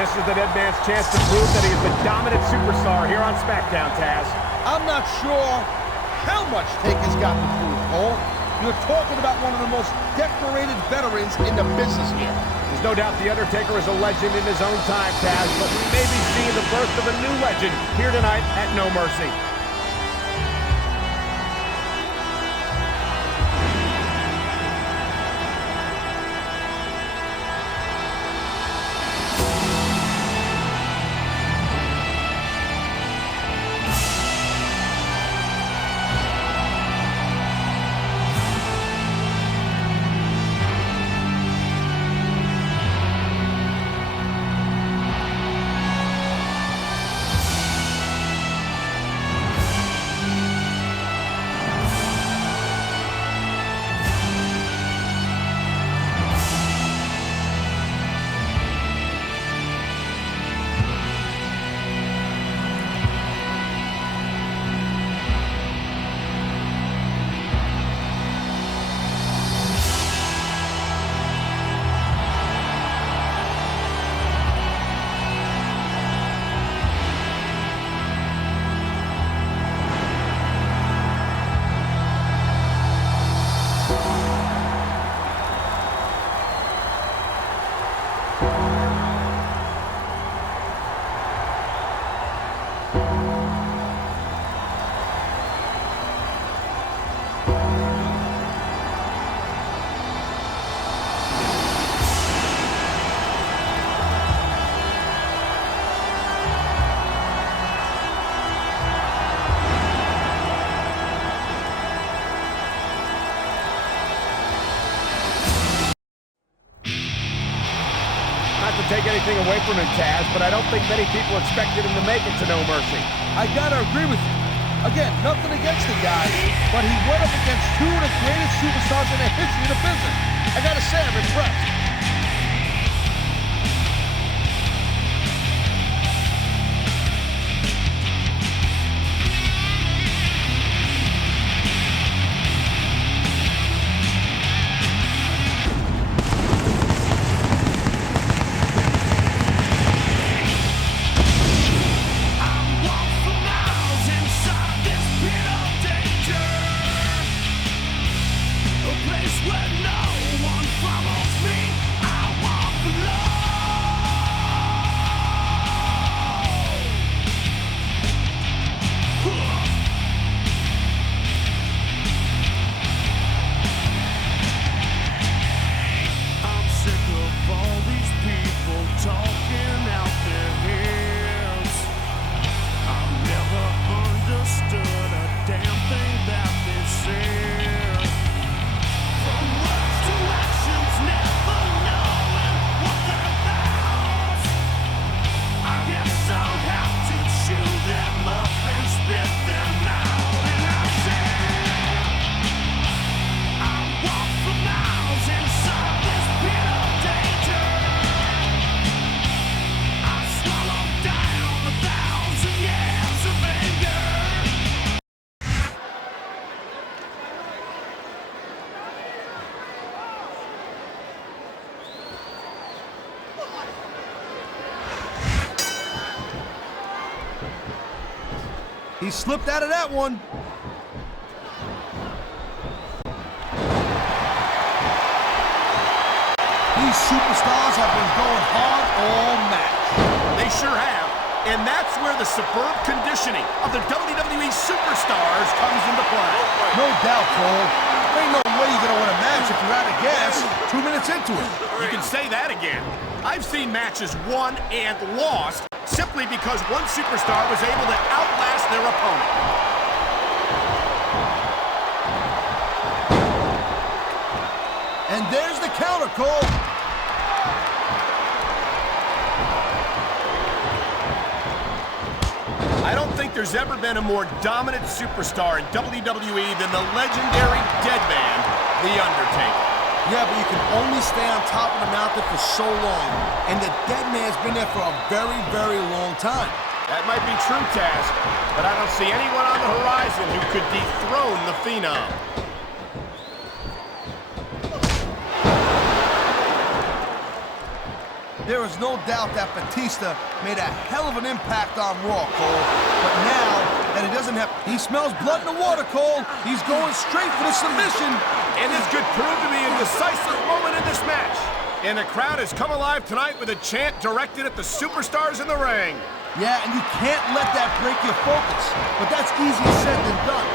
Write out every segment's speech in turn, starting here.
This is the dead man's chance to prove that he is the dominant superstar here on Smackdown, Taz. I'm not sure how much Taker's got to prove, Cole. You're talking about one of the most decorated veterans in the business here. There's no doubt the Undertaker is a legend in his own time, Taz, but we may be seeing the birth of a new legend here tonight at No Mercy. Not to take anything away from him, Taz, but I don't think many people expected him to make it to No Mercy. I gotta agree with you. Again, nothing against the guy, but he went up against two of the greatest superstars in the history of the business. I gotta say, I'm impressed. He slipped out of that one. These superstars have been going hard all match. They sure have. And that's where the superb conditioning of the WWE superstars comes into play. No doubt, Cole. There ain't no way you're going to win a match if you're out of gas 2 minutes into it. You can say that again. I've seen matches won and lost simply because one superstar was able to outlast their opponent. And there's the counter, Cole. I don't think there's ever been a more dominant superstar in WWE than the legendary dead man, The Undertaker. Yeah, but you can only stay on top of the mountain for so long, and the dead man's been there for a very, very long time. That might be true, Taz, but I don't see anyone on the horizon who could dethrone the Phenom. There is no doubt that Batista made a hell of an impact on Raw, Cole. But now that he doesn't have... He smells blood in the water, Cole. He's going straight for the submission. And this could prove to be a decisive moment in this match. And the crowd has come alive tonight with a chant directed at the superstars in the ring. Yeah, and you can't let that break your focus. But that's easier said than done.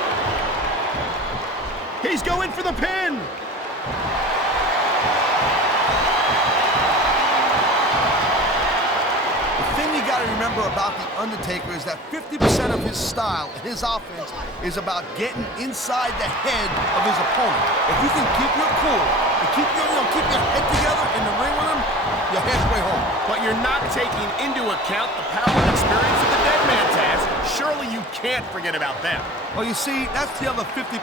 He's going for the pin. Remember about the Undertaker is that 50% of his style, his offense, is about getting inside the head of his opponent. If you can keep your cool and keep your head together in the ring with him, you're halfway home. But you're not taking into account the power and experience of the dead man, Taz. Surely you can't forget about them. Well, you see, that's the other 50%,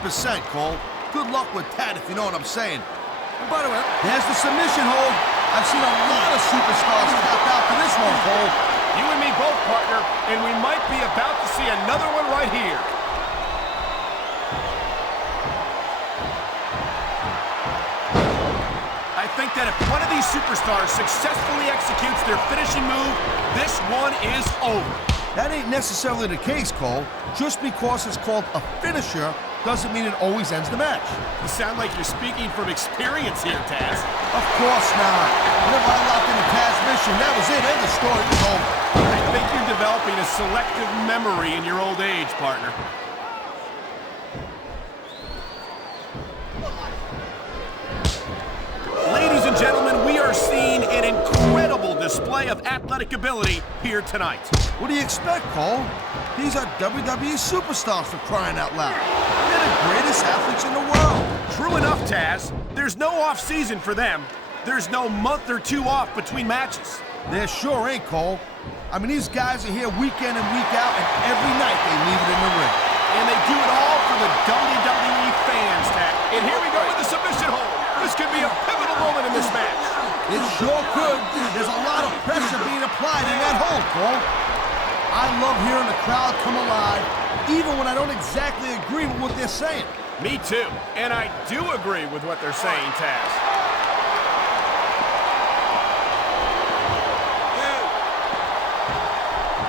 Cole. Good luck with that, if you know what I'm saying. And by the way, there's the submission hold. I've seen a lot of superstars tap out to this one, Cole. You and me both, partner, and we might be about to see another one right here. I think that if one of these superstars successfully executes their finishing move, this one is over. That ain't necessarily the case, Cole. Just because it's called a finisher doesn't mean it always ends the match. You sound like you're speaking from experience here, Taz. Of course not. Whenever I locked in a Taz mission, that was it. End of story. It was over. I think you're developing a selective memory in your old age, partner. Ladies and gentlemen, we are seeing an incredible display of athletic ability here tonight. What do you expect, Cole? These are WWE superstars, for crying out loud. They're the greatest athletes in the world. True enough, Taz. There's no off-season for them. There's no month or two off between matches. There sure ain't, Cole. I mean, these guys are here week in and week out, and every night they leave it in the ring. And they do it all for the WWE fans, Taz. And here we go with the submission hold. This could be a pivotal moment in this match. It sure could. There's a lot of pressure being applied in that hold, Cole. I love hearing the crowd come alive, even when I don't exactly agree with what they're saying. Me too. And I do agree with what they're saying, Taz.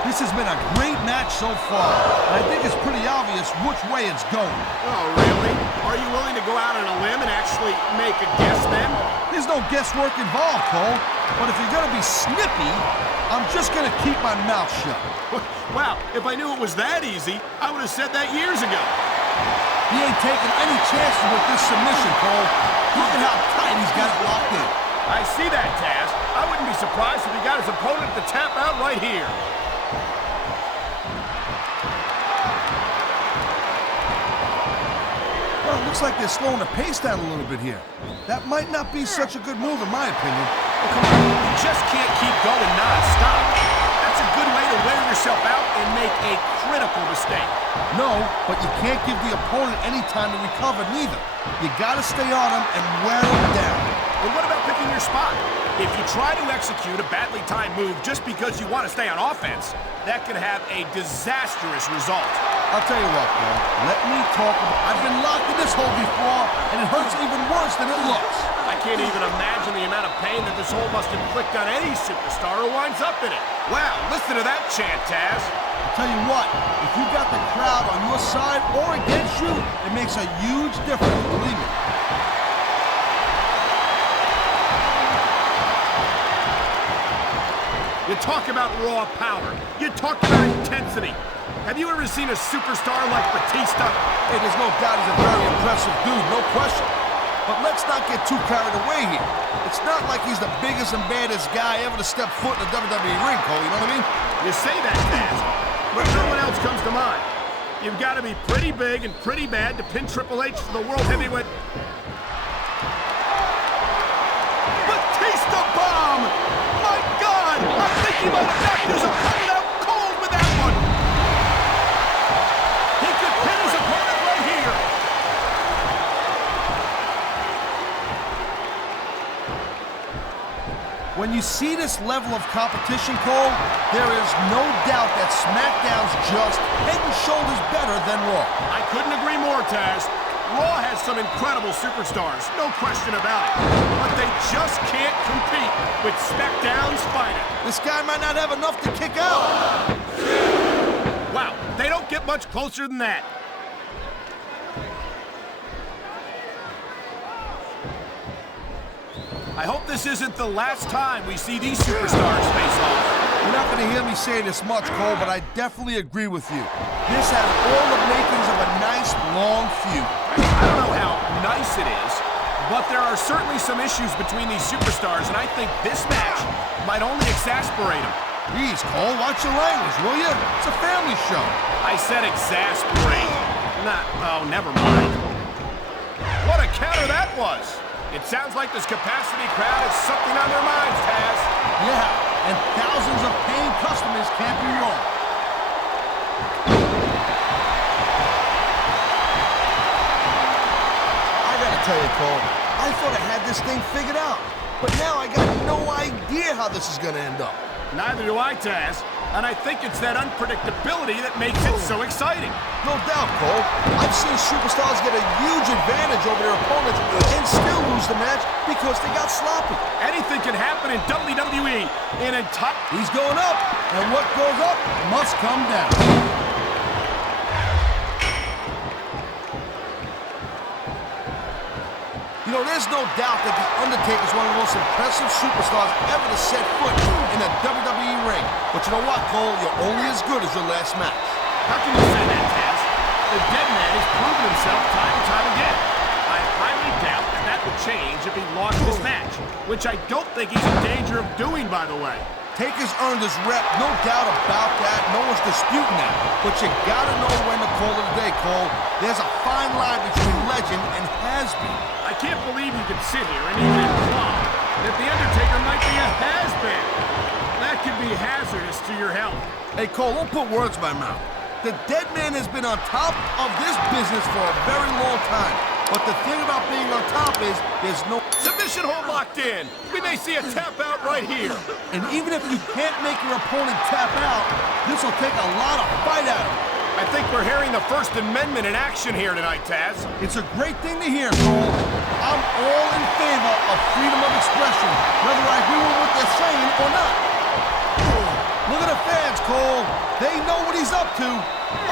This has been a great match so far, and I think it's pretty obvious which way it's going. Oh, really? Are you willing to go out on a limb and actually make a guess then? There's no guesswork involved, Cole. But if you're going to be snippy, I'm just going to keep my mouth shut. Wow, if I knew it was that easy, I would have said that years ago. He ain't taking any chances with this submission, Cole. Look at how tight he's got it locked in. I see that, Taz. I wouldn't be surprised if he got his opponent to tap out right here. Well, it looks like they're slowing the pace down a little bit here. That might not be such a good move, in my opinion. Oh, come on. You just can't keep going non-stop. That's a good way to wear yourself out and make a critical mistake. No, but you can't give the opponent any time to recover, neither. You gotta stay on him and wear him down. And what about picking your spot? If you try to execute a badly timed move just because you want to stay on offense, that could have a disastrous result. I'll tell you what, Paul. Let me talk about... I've been locked in this hole before, and it hurts even worse than it looks. I can't even imagine the amount of pain that this hole must inflict on any superstar who winds up in it. Wow, listen to that chant, Taz. I'll tell you what, if you got the crowd on your side or against you, it makes a huge difference, believe me. You talk about raw power. You talk about intensity. Have you ever seen a superstar like Batista? Hey, there's no doubt he's a very impressive dude, no question. But let's not get too carried away here. It's not like he's the biggest and baddest guy ever to step foot in the WWE ring, Cole, you know what I mean? You say that, Taz, but no one else comes to mind. You've got to be pretty big and pretty bad to pin Triple H for the World Heavyweight... Batista bomb! My God! I think he might have knocked his opponent out cold with that one! He could pin his opponent right here! When you see this level of competition, Cole, there is no doubt that SmackDown's just head and shoulders better than Raw. I couldn't agree more, Taz. Raw has some incredible superstars, no question about it. But they just can't compete with SmackDown's finest. This guy might not have enough to kick out. Wow, they don't get much closer than that. I hope this isn't the last time we see these superstars face off. You're not going to hear me say this much, Cole, but I definitely agree with you. This has all the makings of a nice, long feud. I don't know how nice it is, but there are certainly some issues between these superstars, and I think this match might only exasperate them. Jeez, Cole, watch your language, will you? It's a family show. I said exasperate. Oh, never mind. What a counter that was! It sounds like this capacity crowd has something on their minds, Taz. Yeah, and thousands of paying customers can't be wrong. I gotta tell you, Cole, I thought I had this thing figured out, but now I got no idea how this is gonna end up. Neither do I, Taz. And I think it's that unpredictability that makes it so exciting. No doubt, Cole. I've seen superstars get a huge advantage over their opponents and still lose the match because they got sloppy. Anything can happen in WWE in a top. He's going up, and what goes up must come down. You know, there's no doubt that The Undertaker is one of the most impressive superstars ever to set foot in a WWE ring. But you know what, Cole? You're only as good as your last match. How can you say that, Taz? The dead man has proven himself time and time again. I highly doubt that will change if he lost this match, which I don't think he's in danger of doing, by the way. Taker's earned his rep, no doubt about that. No one's disputing that. But you gotta know when to call it a day, Cole. There's a fine line between legend and has-been. I can't believe you could sit here and even imply that The Undertaker might be a has-been. That could be hazardous to your health. Hey, Cole, don't put words in my mouth. The dead man has been on top of this business for a very long time. But the thing about being on top is there's no... Submission hold locked in. We may see a tap out right here. And even if you can't make your opponent tap out, this will take a lot of fight out of him. I think we're hearing the First Amendment in action here tonight, Taz. It's a great thing to hear, Cole. I'm all in favor of freedom of expression, whether I agree with what they're saying or not. Look at the fans, Cole. They know what he's up to.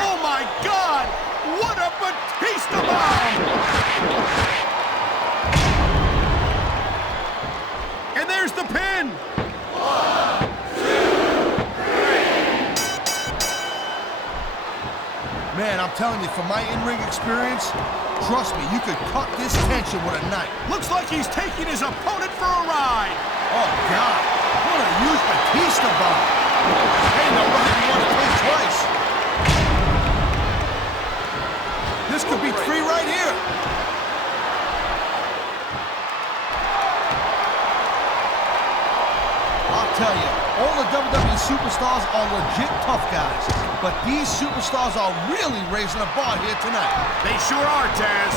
Oh, my God! What a Batista bomb! And there's the pin! 1, 2, 3. Man, I'm telling you, from my in-ring experience, trust me, you could cut this tension with a knife. Looks like he's taking his opponent for a ride. Oh, God. What a huge Batista bomb. Hey, no ride you want to take twice. This could be 3 right here. I'll tell you, all the WWE superstars are legit tough guys, but these superstars are really raising the bar here tonight. They sure are, Taz.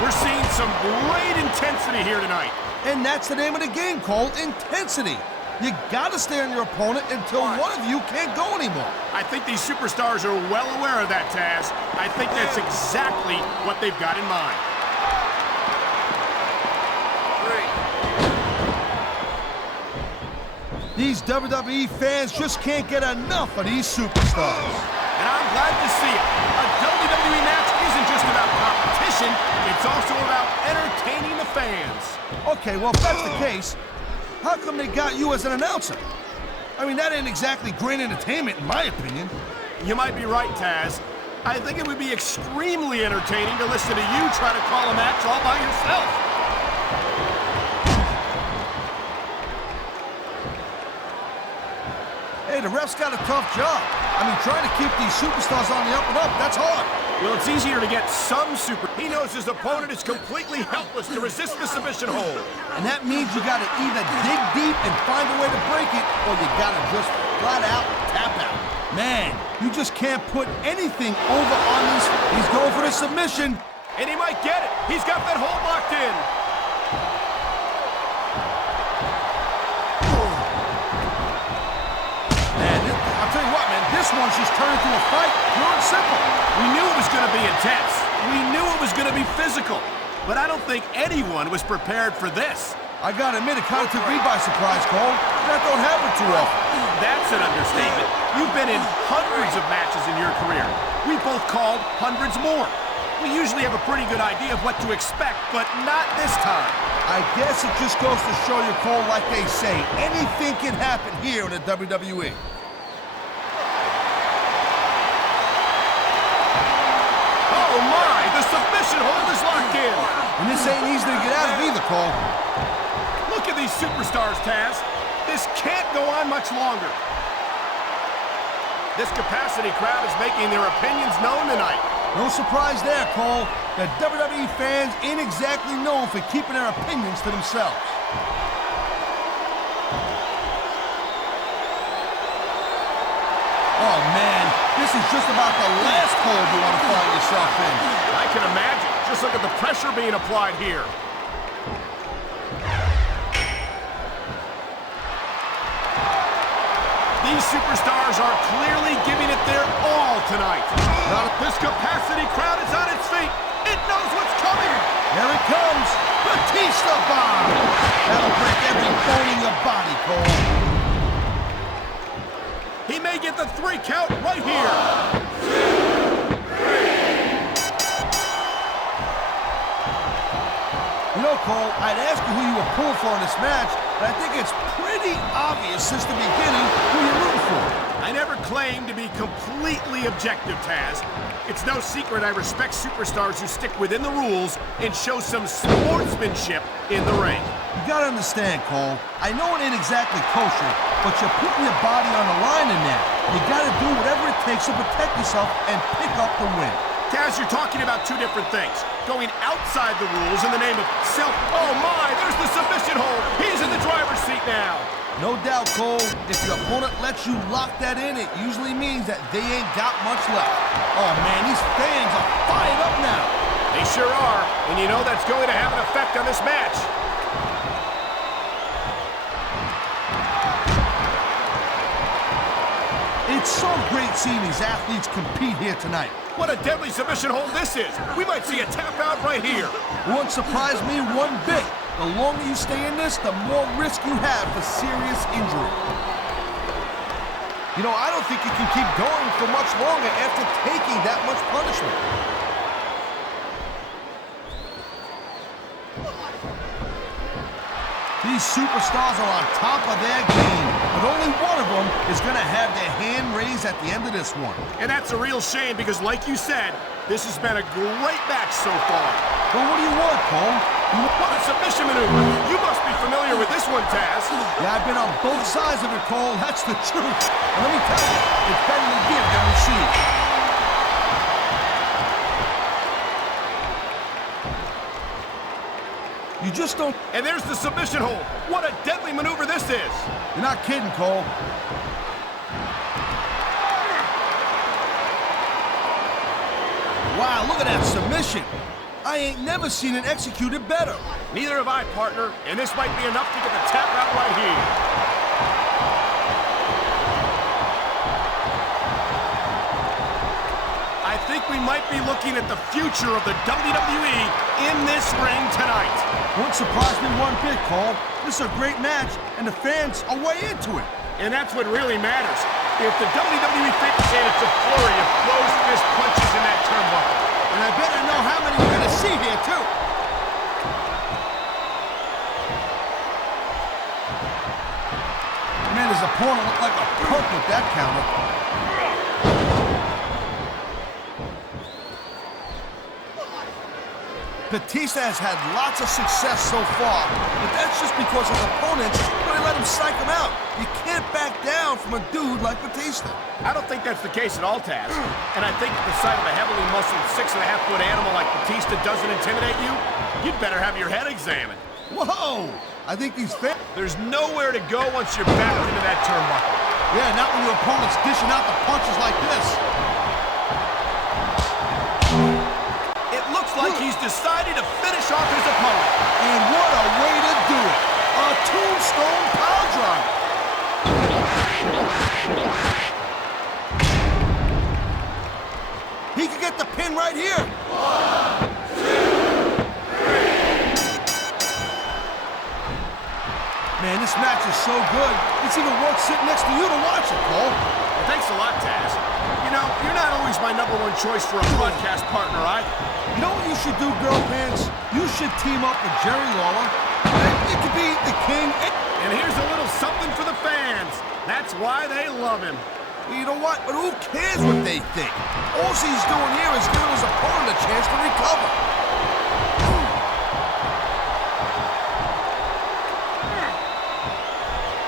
We're seeing some great intensity here tonight. And that's the name of the game, Cole, intensity. You gotta stay on your opponent until one of you can't go anymore. I think these superstars are well aware of that, Taz. I think that's exactly what they've got in mind. 3. These WWE fans just can't get enough of these superstars. And I'm glad to see it. A WWE match isn't just about competition, it's also about entertaining the fans. Okay, well, if that's the case, how come they got you as an announcer? I mean, that ain't exactly great entertainment, in my opinion. You might be right, Taz. I think it would be extremely entertaining to listen to you try to call a match all by yourself. Hey, the ref's got a tough job. I mean, trying to keep these superstars on the up and up, that's hard. Well, it's easier to get some super... He knows his opponent is completely helpless to resist the submission hold. And that means you gotta either dig deep and find a way to break it, or you gotta just flat out tap out. Man, you just can't put anything over on this. He's going for the submission. And he might get it. He's got that hold locked in. I'll tell you what, man, this one's just turned into a fight, pure and simple. We knew it was going to be intense. We knew it was going to be physical, but I don't think anyone was prepared for this. I gotta admit, it kind of took me by surprise, Cole. That don't happen too often. That's an understatement. You've been in hundreds of matches in your career. We both called hundreds more. We usually have a pretty good idea of what to expect, but not this time. I guess it just goes to show you, Cole, like they say, anything can happen here in the WWE. Oh my, the submission hold is locked in. And this ain't easy to get out of either, Cole. Look at these superstars, Taz. This can't go on much longer. This capacity crowd is making their opinions known tonight. No surprise there, Cole. The WWE fans ain't exactly known for keeping their opinions to themselves. Oh, man, this is just about the last hole you want to find yourself in. I can imagine. Just look at the pressure being applied here. These superstars are clearly giving it their all tonight. This capacity crowd is on its feet. It knows what's coming. Here it comes. Batista bomb. That'll break every bone in your body, Cole. He may get the 3 count right here. 1, 2, 3. You know, Cole, I'd ask you who you were pulling for in this match, but I think it's pretty obvious since the beginning who you're rooting for. I never claimed to be completely objective, Taz. It's no secret I respect superstars who stick within the rules and show some sportsmanship in the ring. You gotta understand, Cole, I know it ain't exactly kosher, but you're putting your body on the line in there. You gotta do whatever it takes to protect yourself and pick up the win. Taz, you're talking about two different things. Going outside the rules in the name of self... Oh my, there's the submission hold. He's in the driver's seat now. No doubt, Cole, if your opponent lets you lock that in, it usually means that they ain't got much left. Oh man, these fans are fired up now. They sure are, and you know that's going to have an effect on this match. It's so great seeing these athletes compete here tonight. What a deadly submission hold this is. We might see a tap out right here. Won't surprise me one bit. The longer you stay in this, the more risk you have for serious injury. You know, I don't think you can keep going for much longer after taking that much punishment. These superstars are on top of their game, but only one of them is going to have their hand raised at the end of this one. And that's a real shame because, like you said, this has been a great match so far. Well, what do you want, Cole? What a submission maneuver. You must be familiar with this one, Taz. Yeah, I've been on both sides of it, Cole. That's the truth. And let me tell you, it's better to give than receive. You just don't... And there's the submission hold. What a deadly maneuver this is. You're not kidding, Cole. Wow, look at that submission. I ain't never seen it executed better. Neither have I, partner. And this might be enough to get the tap out right here. I think we might be looking at the future of the WWE in this ring tonight. Won't surprise me one bit, Cole. This is a great match, and the fans are way into it. And that's what really matters. If the WWE thinks that it's a flurry of closed fist punches in that turnbuckle. And I bet I know how many we're going to see here, too. Man, his opponent looked like a punk with that counter. Batista has had lots of success so far, but that's just because his opponents really let him psych him out. You can't back down from a dude like Batista. I don't think that's the case at all, Taz. And I think at the sight of a heavily muscled 6.5-foot animal like Batista doesn't intimidate you, you'd better have your head examined. Whoa! I think these fans... There's nowhere to go once you're backed into that turnbuckle. Yeah, not when your opponent's dishing out the punches like this. It looks like he's decided to finish off his opponent. And what a way to do it! A tombstone power driver. He could get the pin right here. this match is so good, it's even worth sitting next to you to watch it, Cole. Well, thanks a lot, Taz. You know, you're not always my #1 choice for a broadcast partner, You know what you should do, Girl Pants? You should team up with Jerry Lawler. You could be the king. And here's a little something for the fans. That's why they love him. You know what? But who cares what they think? All he's doing here is giving his opponent a chance to recover.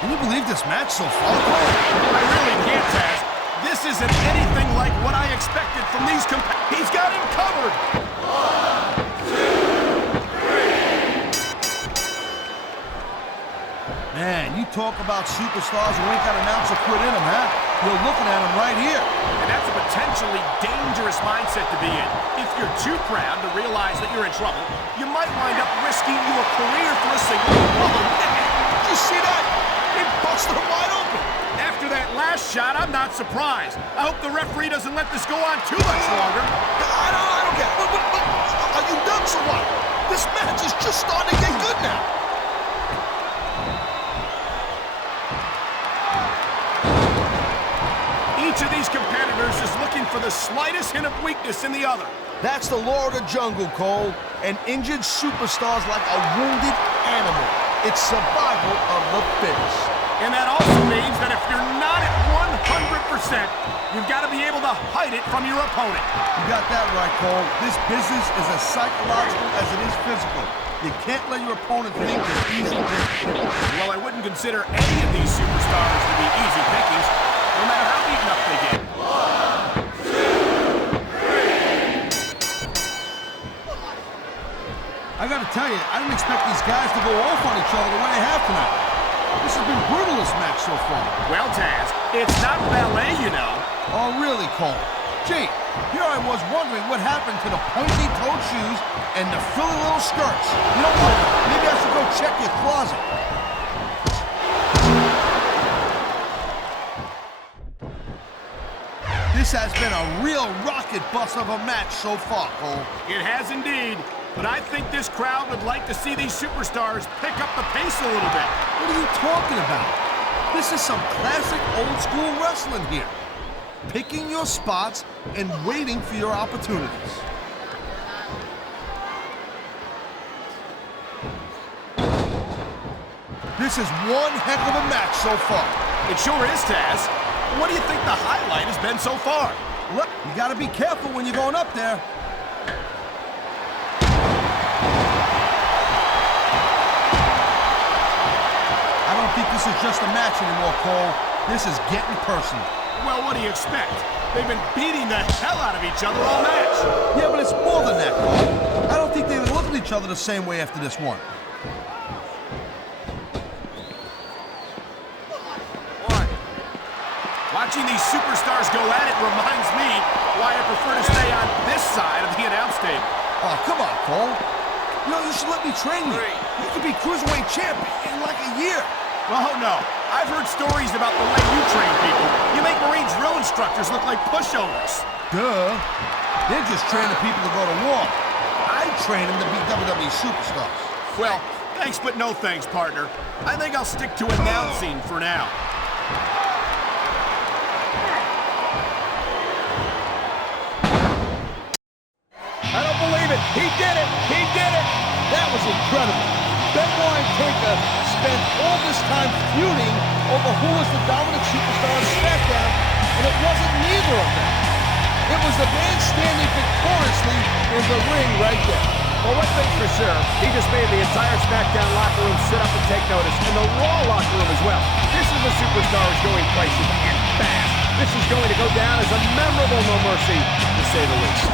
Can you believe this match so far? I really can't, Taz. This isn't anything like what I expected from these He's got him covered. 1, 2, 3. Man, you talk about superstars who ain't got an ounce of quit in them, huh? You're looking at them right here. And that's a potentially dangerous mindset to be in. If you're too proud to realize that you're in trouble, you might wind up risking your career for a single. Oh, did you see that? He busted him wide open. After that last shot, I'm not surprised. I hope the referee doesn't let this go on too much longer. I don't get it. Are you nuts or what? This match is just starting to get good now. Each of these competitors is looking for the slightest hint of weakness in the other. That's the law of the jungle, Cole. An injured superstar's like a wounded animal. It's survival of the fittest. And that also means that if you're not at 100%, you've got to be able to hide it from your opponent. You got that right, Cole. This business is as psychological as it is physical. You can't let your opponent think they're easy pickings. Well, I wouldn't consider any of these superstars to be easy pickings, no matter how beaten up they get. 1, 2, 3. I gotta tell you, I didn't expect these guys to go off on each other the way they have tonight. This has been brutal, this match so far. Well, Taz, it's not ballet, you know. Oh, really, Cole? Gee, here I was wondering what happened to the pointy-toed shoes and the frilly little skirts. You know what? Maybe I should go check your closet. This has been a real rocket bus of a match so far, Cole. It has indeed. But I think this crowd would like to see these superstars pick up the pace a little bit. What are you talking about? This is some classic old-school wrestling here. Picking your spots and waiting for your opportunities. This is one heck of a match so far. It sure is, Taz. What do you think the highlight has been so far? Look, you gotta be careful when you're going up there. I don't think this is just a match anymore, Cole. This is getting personal. Well, what do you expect? They've been beating the hell out of each other all match. Yeah, but it's more than that, Cole. I don't think they even look at each other the same way after this one. Watching these superstars go at it reminds me why I prefer to stay on this side of the announce table. Oh, come on, Cole. You know, you should let me train you. You could be Cruiserweight champ in like a year. Oh, no. I've heard stories about the way you train people. You make Marine drill instructors look like pushovers. Duh. They're just training people to go to war. I train them to be WWE superstars. Well, thanks but no thanks, partner. I think I'll stick to announcing for now. I don't believe it. He did it. He did it. That was incredible. Benoit and Taker spent all this time feuding over who was the dominant superstar on Smackdown, and it wasn't neither of them. It was the man standing victoriously in the ring right there. Well, one thing's for sure, he just made the entire SmackDown locker room sit up and take notice, and the Raw locker room as well. This is a superstar who's going places and fast. This is going to go down as a memorable No Mercy, to say the least.